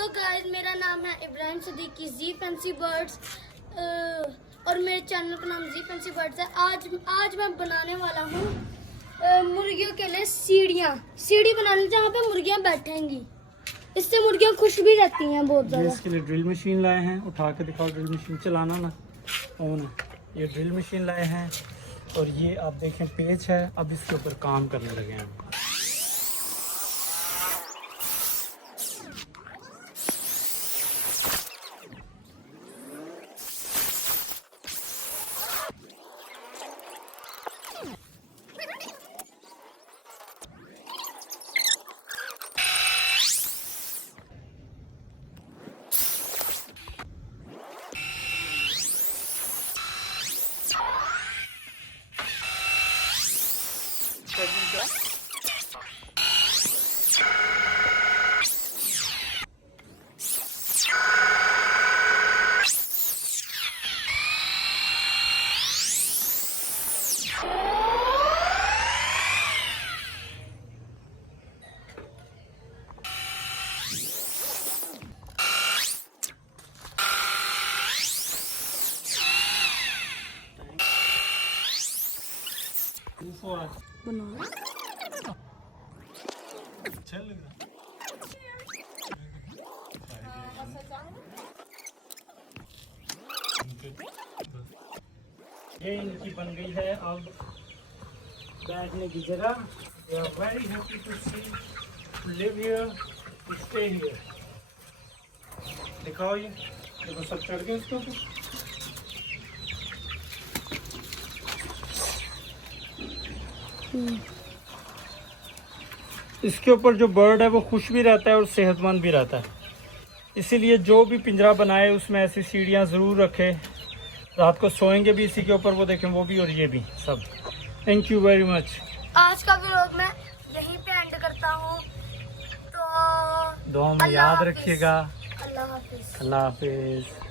तो गाइस मेरा नाम है इब्राहिम सिद्दीकी जी फैंसी बर्ड्स और मेरे चैनल का नाम जी फैंसी बर्ड्स है। आज मैं बनाने वाला हूँ मुर्गियों के लिए सीढ़ी बनाने जहाँ पे मुर्गियाँ बैठेंगी। इससे मुर्गियाँ खुश भी रहती हैं बहुत ज़्यादा। इसके लिए ड्रिल मशीन लाए हैं, उठा के दिखाओ। ड्रिल मशीन चलाना ना ऑन है। ये ड्रिल मशीन लाए हैं और ये आप देखें पेच है। अब इसके ऊपर काम करने लगे हैं। ये इनकी बन गई है अब बैठने की जगह। They are very happy to see, to live here, to stay here. दिखाओ ये देखो सब चढ़ गए उसके ऊपर। इसके ऊपर जो बर्ड है वो खुश भी रहता है और सेहतमंद भी रहता है। इसीलिए जो भी पिंजरा बनाए उसमें ऐसी सीढ़ियाँ ज़रूर रखे। रात को सोएंगे भी इसी के ऊपर, वो देखें वो भी और ये भी सब। Thank you very much. आज का व्लॉग मैं यहीं पे एंड करता हूँ, तो दुआ में याद हाफिज़। रखिएगा। अल्लाह हाफिज़। अल्लाह हाफिज़।